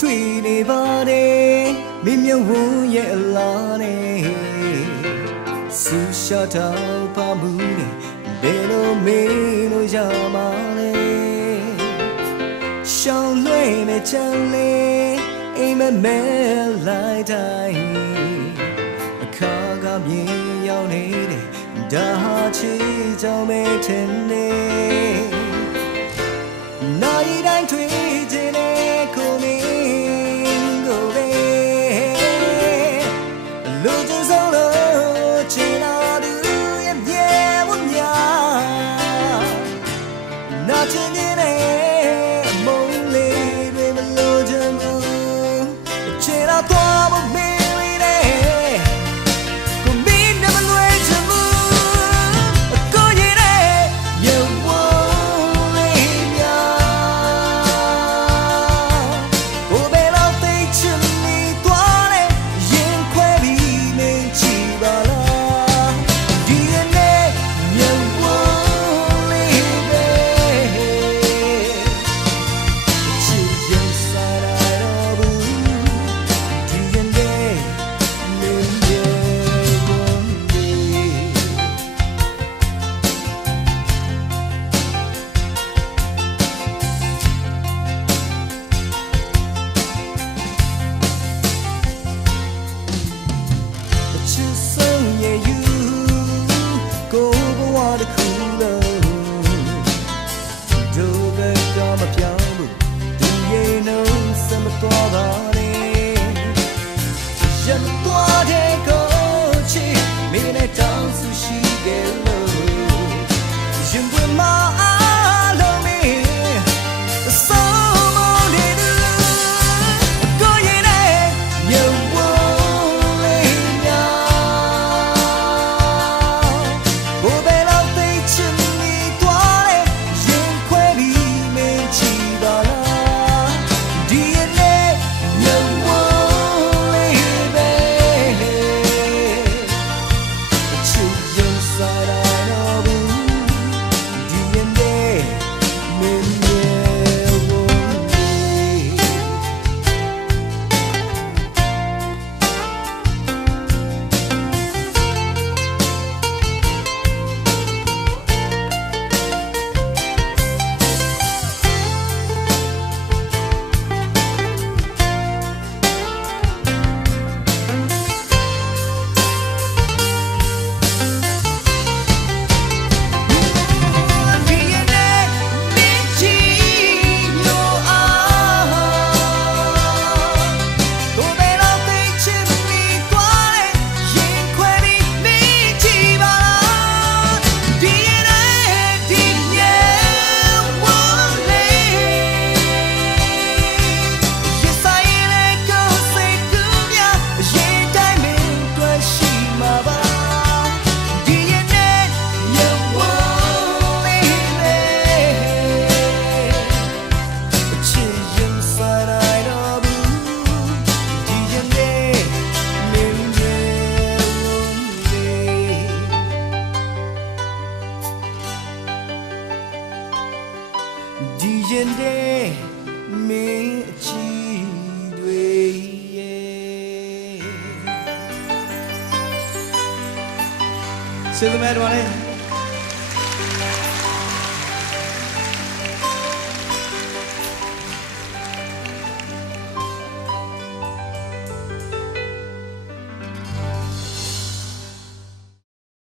တွေ့နေပါတယ်မင်းမြဝရဲ့အလားနဲ့ဆူရှာတာပါမှုနဲ့ဘယ်လိုမင်းလို့ရမှာလဲရှောင်းလွှဲမဲ့ချမ်းလေးအိမ်မက်မဲလိုက်တိုင်းအခါကမြင်ရောက်နေတယ်ဒါဟာချီကြောင့်ပဲထင်နေနိုင်တိုင်းထွေး Jim Wimmer, I တဲ့မင်းအချီတွေရဲ့စေတမဲတော်လေး